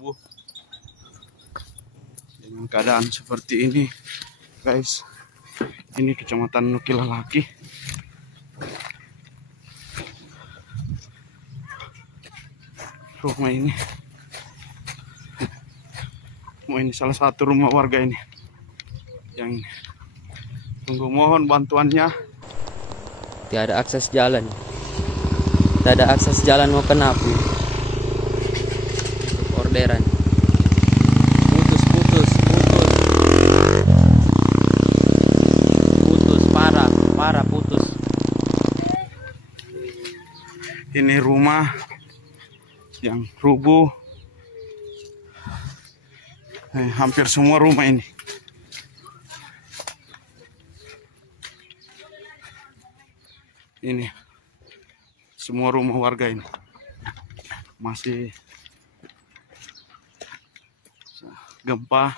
rubuh dengan keadaan seperti ini, guys. Ini Kecamatan Nukilalaki. Rumah ini salah satu rumah warga ini yang tunggu mohon bantuannya. Tiada akses jalan. Tidak ada akses jalan mau ke Napu. Orderan. Putus. Putus, parah putus. Ini rumah yang rubuh. Hampir semua rumah ini. Ini semua rumah warga ini masih gempa.